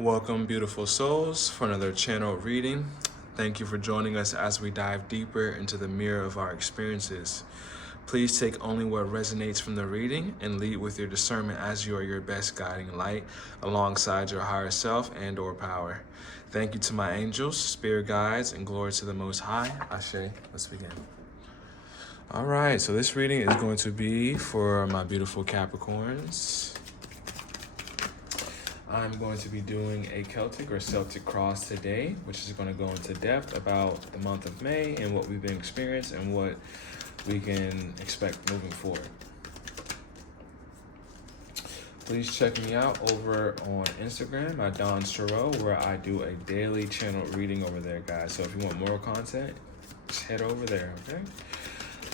Welcome, beautiful souls, for another channel reading. Thank you for joining us as we dive deeper into the mirror of our experiences. Please take only what resonates from the reading and lead with your discernment as you are your best guiding light alongside your higher self and/or power. Thank you to my angels, spirit guides, and glory to the Most High. Ashe. Let's begin. All right, so this reading is going to be for my beautiful Capricorns. I'm going to be doing a Celtic or Celtic cross today, which is going to go into depth about the month of May and what we've been experiencing and what we can expect moving forward. Please check me out over on Instagram at Donstarot, where I do a daily channel reading over there, guys. So if you want more content, just head over there, okay?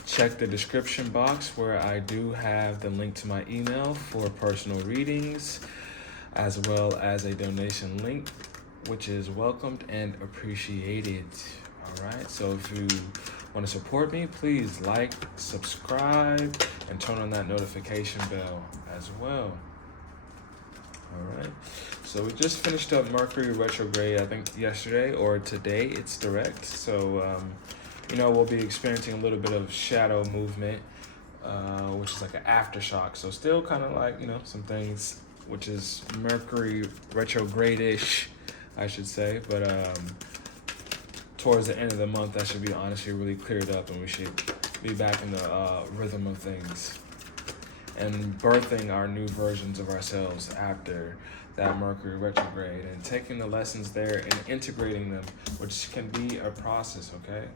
Check the description box where I do have the link to my email for personal readings, as well as a donation link, which is welcomed and appreciated. All right, so if you want to support me, please like, subscribe, and turn on that notification bell as well. All right, so we just finished up Mercury retrograde, I think yesterday or today, it's direct. So, we'll be experiencing a little bit of shadow movement, which is like an aftershock. So still kind of like, some things, which is Mercury retrograde-ish, I should say. But towards the end of the month, that should be honestly really cleared up, and we should be back in the rhythm of things and birthing our new versions of ourselves after that Mercury retrograde, and taking the lessons there and integrating them, which can be a process, okay?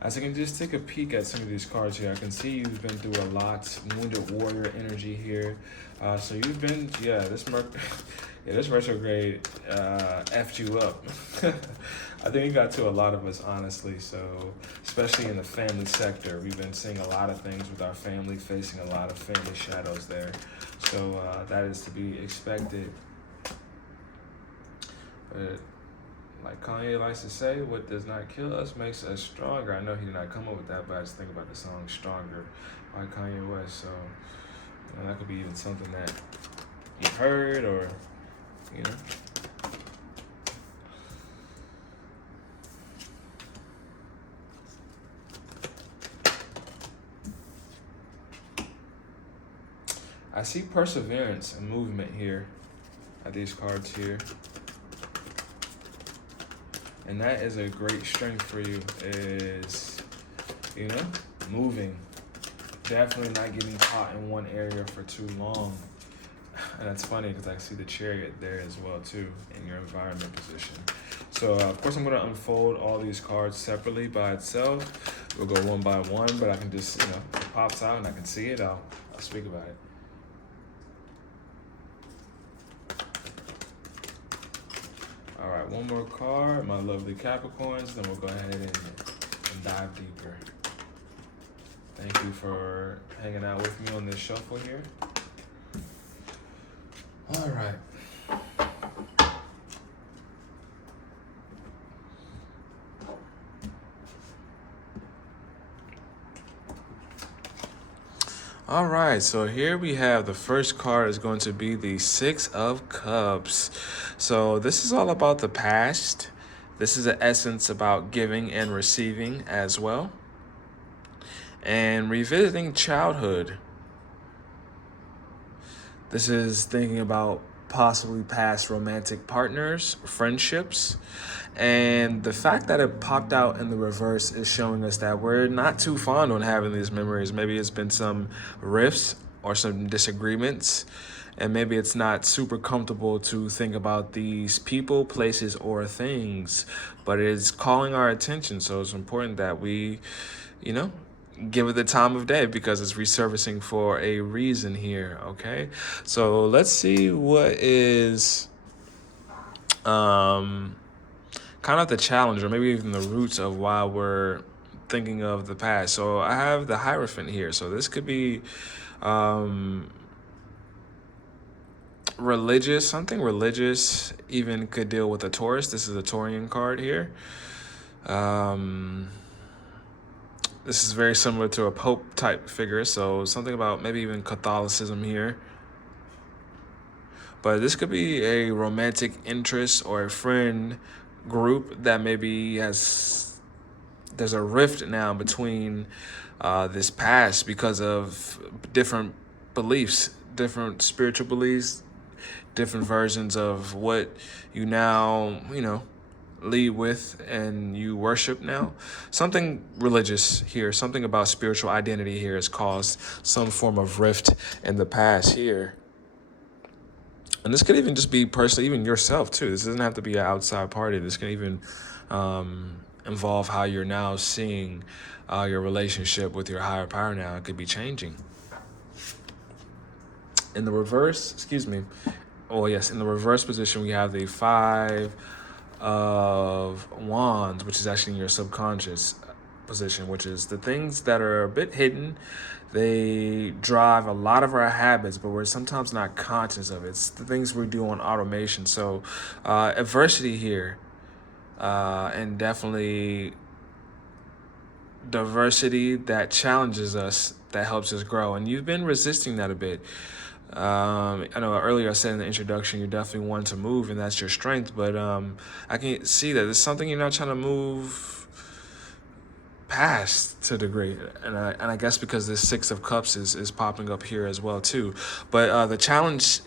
As I can just take a peek at some of these cards here, I can see you've been through a lot, wounded warrior energy here. So you've been, this retrograde effed you up. I think it got to a lot of us, honestly. So, especially in the family sector, we've been seeing a lot of things with our family, facing a lot of family shadows there. So that is to be expected. But like Kanye likes to say, what does not kill us makes us stronger. I know he did not come up with that, but I just think about the song Stronger by Kanye West. So, that could be even something that you heard or, I see perseverance and movement here at these cards here. And that is a great strength for you, is, moving. Definitely not getting caught in one area for too long. And that's funny because I see the Chariot there as well too in your environment position. So of course I'm going to unfold all these cards separately by itself. We'll go one by one, but I can just, if it pops out and I can see it, I'll speak about it. All right, one more card, my lovely Capricorns, then we'll go ahead and dive deeper. Thank you for hanging out with me on this shuffle here. All right. All right, so here we have the first card is going to be the Six of Cups. So this is all about the past. This is an essence about giving and receiving as well. And revisiting childhood. This is thinking about possibly past romantic partners, friendships. And the fact that it popped out in the reverse is showing us that we're not too fond on having these memories. Maybe it's been some rifts or some disagreements, and maybe it's not super comfortable to think about these people, places, or things, but it is calling our attention. So it's important that we, give it the time of day, because it's resurfacing for a reason here, okay? So let's see what is kind of the challenge, or maybe even the roots of why we're thinking of the past. So I have the Hierophant here. So this could be religious, something religious, even could deal with a Taurus. This is a Taurian card here. This is very similar to a Pope type figure. So something about maybe even Catholicism here. But this could be a romantic interest or a friend group that maybe there's a rift now between this past because of different beliefs, different spiritual beliefs, different versions of what you now, lead with and you worship now. Something religious here, something about spiritual identity here has caused some form of rift in the past here. And this could even just be personally, even yourself too. This doesn't have to be an outside party. This can even involve how you're now seeing your relationship with your higher power now. It could be changing. In the reverse, in the reverse position, we have the 5 of Wands, which is actually in your subconscious position, which is the things that are a bit hidden. They drive a lot of our habits, but we're sometimes not conscious of it. It's the things we do on automation. So adversity here, and definitely diversity that challenges us, that helps us grow. And you've been resisting that a bit. I know earlier I said in the introduction, you definitely want to move, and that's your strength. But I can see that it's something you're not trying to move past to a degree, and I guess because this 6 of Cups is popping up here as well too. But the challenge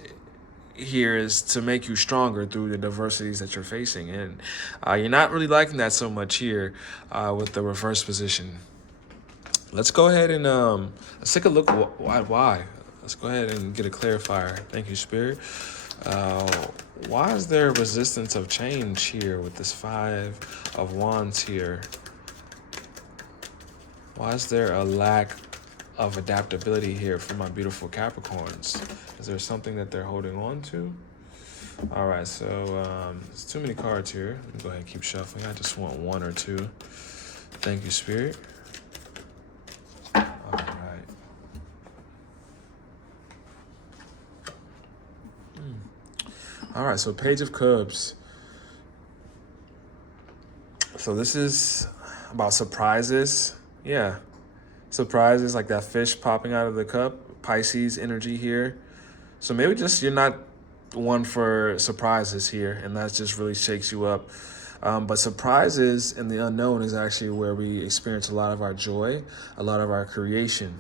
here is to make you stronger through the diversities that you're facing, and you're not really liking that so much here with the reverse position. Let's go ahead and let's take a look why. Let's go ahead and get a clarifier. Thank you, Spirit. Why is there resistance of change here with this 5 of Wands here? Why is there a lack of adaptability here for my beautiful Capricorns? Is there something that they're holding on to? All right, so there's too many cards here. Let me go ahead and keep shuffling. I just want 1 or 2. Thank you, Spirit. All right. All right, so Page of Cups. So this is about surprises. Yeah, surprises, like that fish popping out of the cup. Pisces energy here. So maybe just you're not one for surprises here, and that just really shakes you up. But surprises in the unknown is actually where we experience a lot of our joy, a lot of our creation.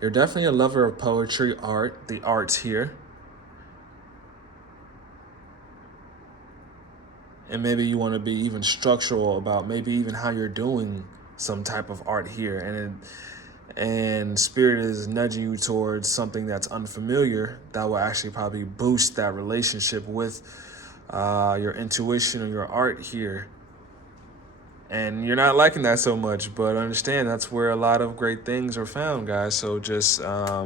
You're definitely a lover of poetry, art, the arts here. And maybe you want to be even structural about maybe even how you're doing some type of art here. And Spirit is nudging you towards something that's unfamiliar that will actually probably boost that relationship with your intuition or your art here. And you're not liking that so much, but understand that's where a lot of great things are found, guys. So just, I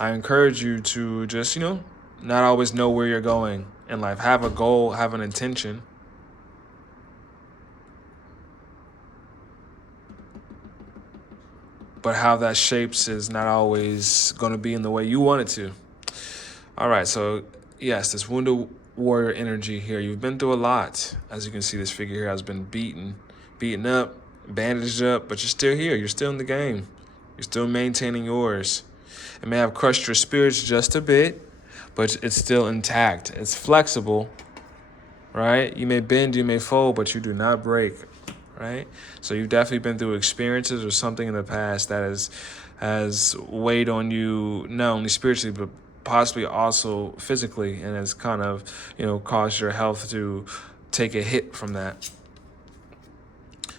encourage you to just, not always know where you're going in life. Have a goal, have an intention. But how that shapes is not always going to be in the way you want it to. All right, so yes, this Wounded Warrior energy here. You've been through a lot. As you can see, this figure here has been beaten up, bandaged up, but you're still here. You're still in the game. You're still maintaining yours. It may have crushed your spirits just a bit, but it's still intact. It's flexible, right? You may bend, you may fold, but you do not break, right? So you've definitely been through experiences or something in the past that has weighed on you, not only spiritually, but possibly also physically, and has kind of, caused your health to take a hit from that.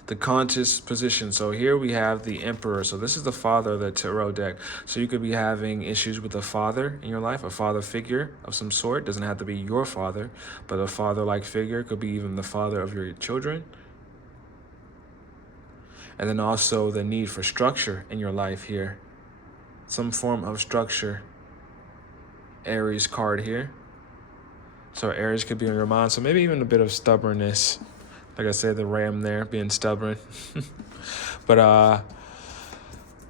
The conscious position. So here we have the Emperor. So this is the father of the tarot deck. So you could be having issues with a father in your life, a father figure of some sort. Doesn't have to be your father, but a father-like figure. Could be even the father of your children. And then also the need for structure in your life here. Some form of structure. Aries card here. So Aries could be on your mind. So maybe even a bit of stubbornness. Like I said, the ram there, being stubborn. But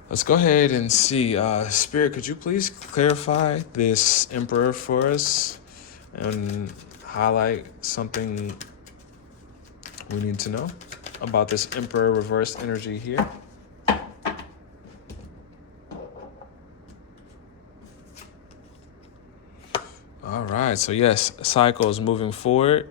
let's go ahead and see. Spirit, could you please clarify this Emperor for us and highlight something we need to know about this Emperor reverse energy here? All right, so yes, cycle is moving forward.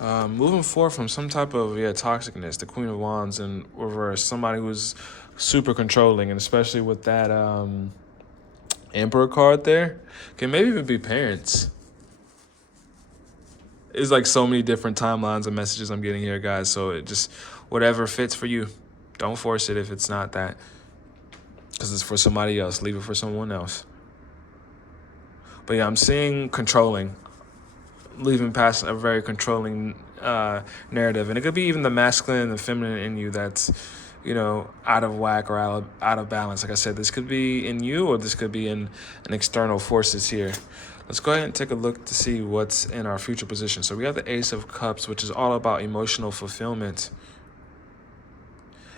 Moving forward from some type of toxicness, the Queen of Wands in reverse, somebody who's super controlling, and especially with that Emperor card there, can maybe even be parents. It's like so many different timelines and messages I'm getting here, guys. So it just whatever fits for you. Don't force it if it's not that, because it's for somebody else. Leave it for someone else. But yeah, I'm seeing controlling, leaving past a very controlling narrative, and it could be even the masculine and the feminine in you that's out of whack or out of balance. Like I said, this could be in you, or this could be in an external forces here. Let's go ahead and take a look to see what's in our future position. So we have the Ace of Cups, which is all about emotional fulfillment.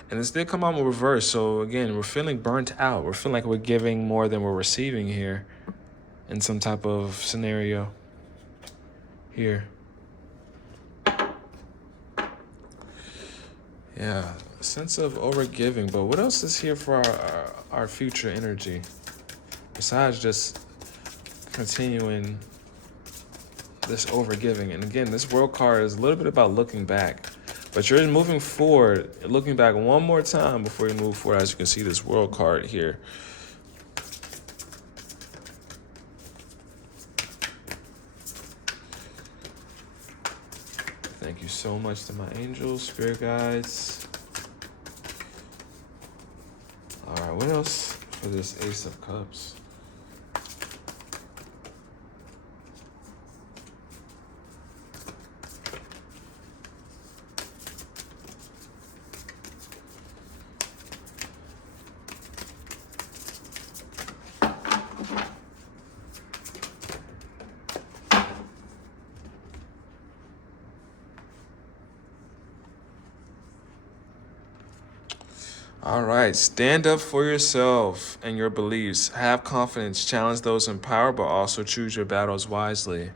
And this did come out in reverse. So again, we're feeling burnt out. We're feeling like we're giving more than we're receiving here in some type of scenario here. Yeah, a sense of overgiving. But what else is here for our future energy? Besides just continuing this overgiving. And again, this World card is a little bit about looking back. But you're moving forward, looking back one more time before you move forward. As you can see, this World card here. Thank you so much to my angels, spirit guides. All right, what else for this Ace of Cups? All right, stand up for yourself and your beliefs. Have confidence, challenge those in power, but also choose your battles wisely.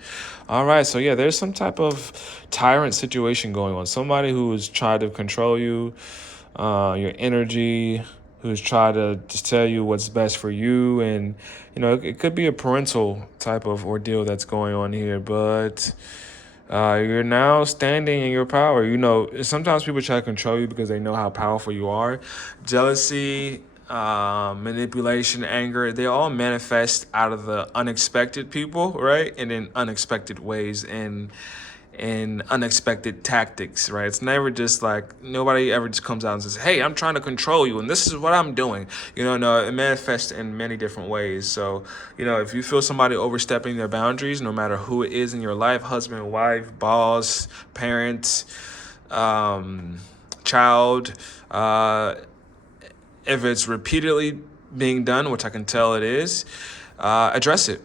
All right, so yeah, there's some type of tyrant situation going on. Somebody who's tried to control you, your energy, who's tried to just tell you what's best for you. And, it could be a parental type of ordeal that's going on here, but you're now standing in your power. Sometimes people try to control you because they know how powerful you are. Jealousy, manipulation, anger, they all manifest out of the unexpected people, right? And in unexpected ways and unexpected tactics, right? It's never just like, nobody ever just comes out and says, hey, I'm trying to control you and this is what I'm doing. No, it manifests in many different ways. So, if you feel somebody overstepping their boundaries, no matter who it is in your life, husband, wife, boss, parent, child, if it's repeatedly being done, which I can tell it is, address it.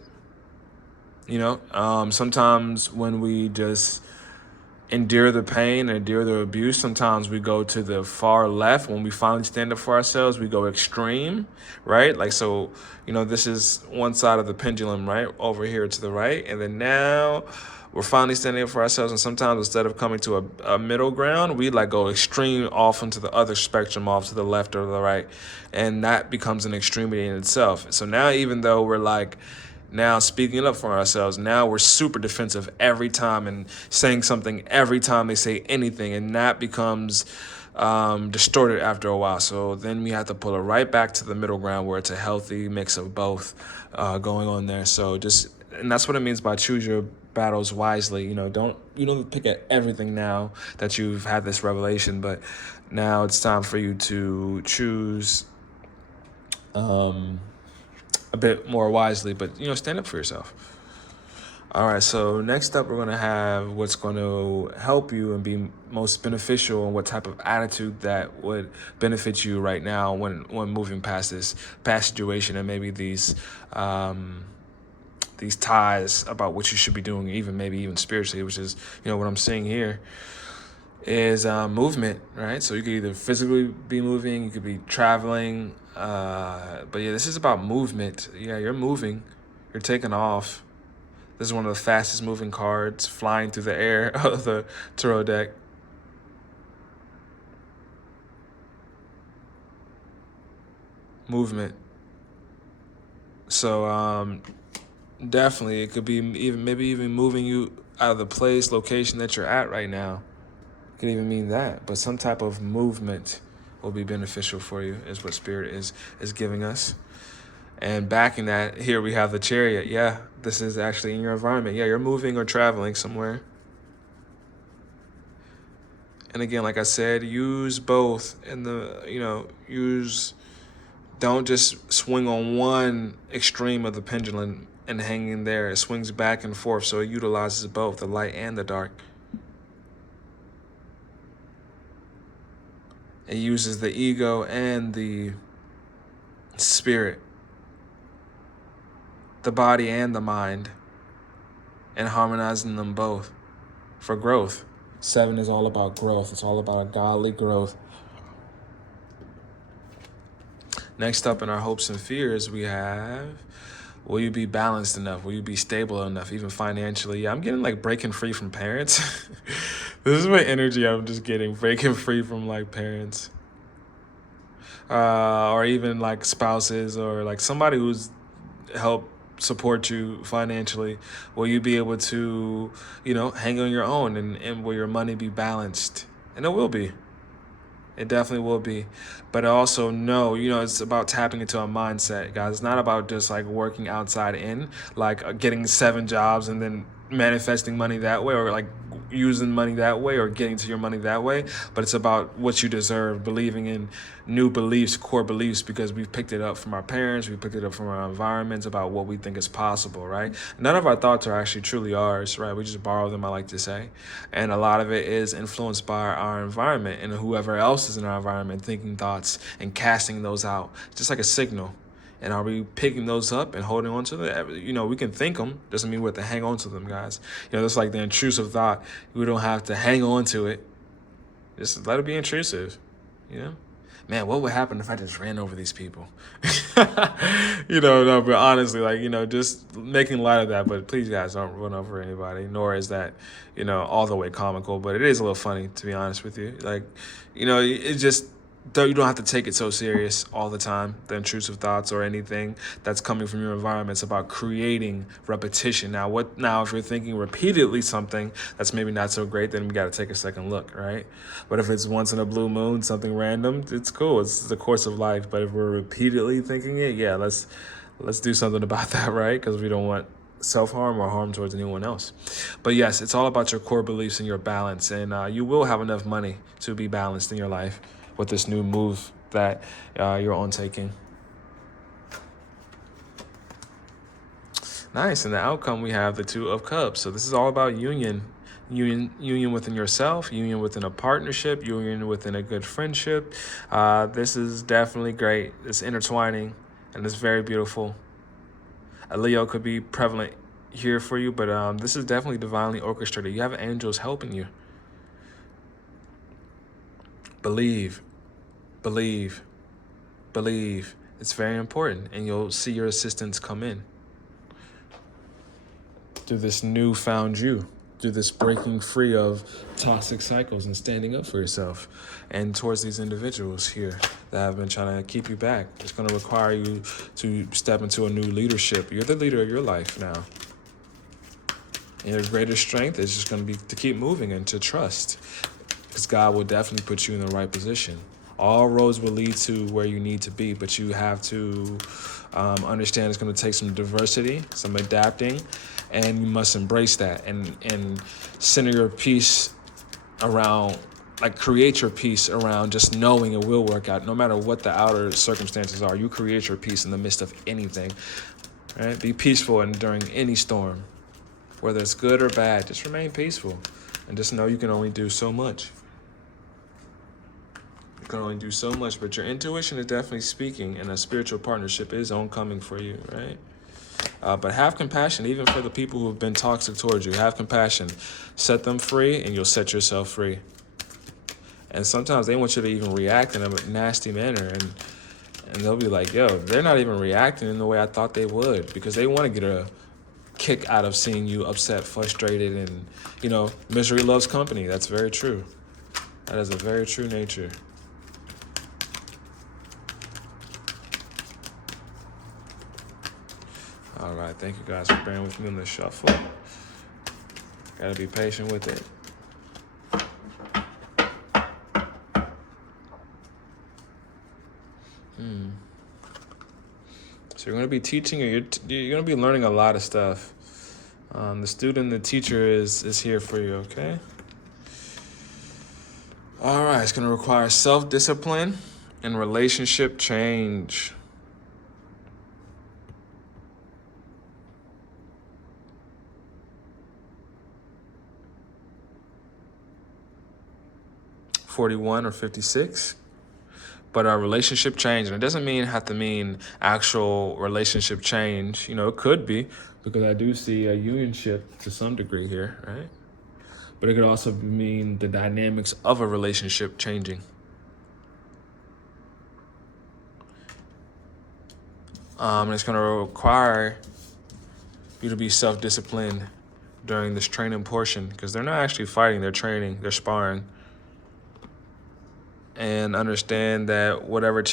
Sometimes when we just endure the pain and endure the abuse, sometimes we go to the far left. When we finally stand up for ourselves, we go extreme, right? Like, so, this is one side of the pendulum, right? Over here to the right. And then now we're finally standing up for ourselves. And sometimes instead of coming to a middle ground, we go extreme off into the other spectrum, off to the left or the right. And that becomes an extremity in itself. So now, even though we're now speaking up for ourselves, now we're super defensive every time and saying something every time they say anything, and that becomes distorted after a while. So then we have to pull it right back to the middle ground where it's a healthy mix of both going on there. So and that's what it means by choose your battles wisely. Don't pick at everything now that you've had this revelation, but now it's time for you to choose a bit more wisely, but stand up for yourself. All right, so next up we're going to have what's going to help you and be most beneficial, and what type of attitude that would benefit you right now when moving past this past situation, and maybe these ties about what you should be doing, maybe even spiritually, which is what I'm seeing here is movement, right? So you could either physically be moving, you could be traveling, but yeah, this is about movement. Yeah, you're moving, you're taking off. This is one of the fastest moving cards, flying through the air of the tarot deck. Movement. So definitely, it could be even moving you out of the location that you're at right now. It could even mean that. But some type of movement will be beneficial for you, is what Spirit is giving us. And backing that, here we have the Chariot. Yeah, this is actually in your environment. Yeah, you're moving or traveling somewhere. And again, like I said, use both. And don't just swing on one extreme of the pendulum and hanging there. It swings back and forth, so it utilizes both, the light and the dark. It uses the ego and the spirit, the body and the mind, and harmonizing them both for growth. 7 is all about growth. It's all about godly growth. Next up in our hopes and fears, we have, will you be balanced enough? Will you be stable enough, even financially? Yeah, I'm getting like breaking free from parents. This is my energy I'm just getting, breaking free from like parents. Or even like spouses, or like somebody who's helped support you financially. Will you be able to, hang on your own, and will your money be balanced? And it will be. It definitely will be. But also know, it's about tapping into a mindset, guys. It's not about just like working outside in, like getting 7 jobs and then manifesting money that way, or like using money that way, or getting to your money that way. But it's about what you deserve, believing in new beliefs, core beliefs, because we've picked it up from our parents, we picked it up from our environments about what we think is possible, right? None of our thoughts are actually truly ours, right? We just borrow them, I like to say. And a lot of it is influenced by our environment and whoever else is in our environment thinking thoughts and casting those out, just like a signal. And are we picking those up and holding on to them? We can think them. Doesn't mean we have to hang on to them, guys. That's like the intrusive thought. We don't have to hang on to it. Just let it be intrusive, Man, what would happen if I just ran over these people? No, but honestly, just making light of that. But please, guys, don't run over anybody, nor is that, all the way comical. But it is a little funny, to be honest with you. It just, you don't have to take it so serious all the time, the intrusive thoughts or anything that's coming from your environment. It's about creating repetition. Now, if you're thinking repeatedly something that's maybe not so great, then we got to take a second look, right? But if it's once in a blue moon, something random, it's cool. It's the course of life. But if we're repeatedly thinking it, yeah, let's do something about that, right? Because we don't want self-harm or harm towards anyone else. But yes, it's all about your core beliefs and your balance. And you will have enough money to be balanced in your life with this new move that you're on taking. Nice. And the outcome, we have the 2 of Cups. So this is all about union within yourself, union within a partnership, union within a good friendship. This is definitely great. It's intertwining, and it's very beautiful. A Leo could be prevalent here for you, but this is definitely divinely orchestrated. You have angels helping you. Believe. It's very important, and you'll see your assistance come in through this newfound you, through this breaking free of toxic cycles and standing up for yourself, and towards these individuals here that have been trying to keep you back. It's going to require you to step into a new leadership. You're the leader of your life now. And your greatest strength is just going to be to keep moving and to trust, because God will definitely put you in the right position. All roads will lead to where you need to be, but you have to understand it's going to take some diversity, some adapting, and you must embrace that and center your peace around, create your peace around just knowing it will work out. No matter what the outer circumstances are, you create your peace in the midst of anything, right? Be peaceful and during any storm, whether it's good or bad. Just remain peaceful and just know you can only do so much. You can only do so much, but your intuition is definitely speaking, and a spiritual partnership is oncoming for you, right? But have compassion, even for the people who have been toxic towards you. Have compassion. Set them free, and you'll set yourself free. And sometimes they want you to even react in a nasty manner, and they'll be like, yo, they're not even reacting in the way I thought they would, because they want to get a kick out of seeing you upset, frustrated, and, misery loves company. That's very true. That is a very true nature. All right, thank you guys for bearing with me on the shuffle. Gotta be patient with it. So you're gonna be teaching, or you're gonna be learning a lot of stuff. The student, the teacher is here for you, okay? All right, it's gonna require self-discipline and relationship change. $41 or $56. But our relationship change, and it doesn't have to mean actual relationship change. You know, it could be, because I do see a unionship to some degree here, right? But it could also mean the dynamics of a relationship changing. And it's going to require you to be self-disciplined during this training portion, because they're not actually fighting, they're training, they're sparring. And understand that whatever is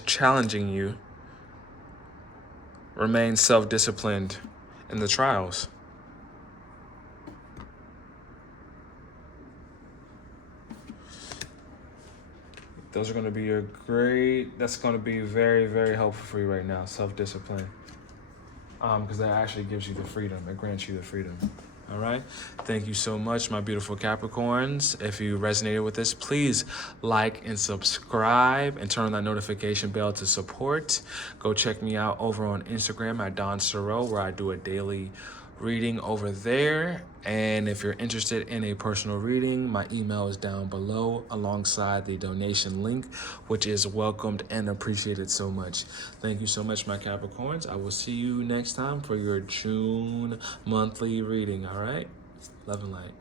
challenging you, remain self-disciplined in the trials. Those are going to be that's going to be very, very helpful for you right now, self-discipline. Because that actually gives you the freedom, it grants you the freedom. All right. Thank you so much, my beautiful Capricorns. If you resonated with this, please like and subscribe and turn on that notification bell to support. Go check me out over on Instagram at Donstarot, where I do a daily reading over there. And if you're interested in a personal reading, my email is down below alongside the donation link, which is welcomed and appreciated so much. Thank you so much, my Capricorns. I will see you next time for your June monthly reading. All right. Love and light.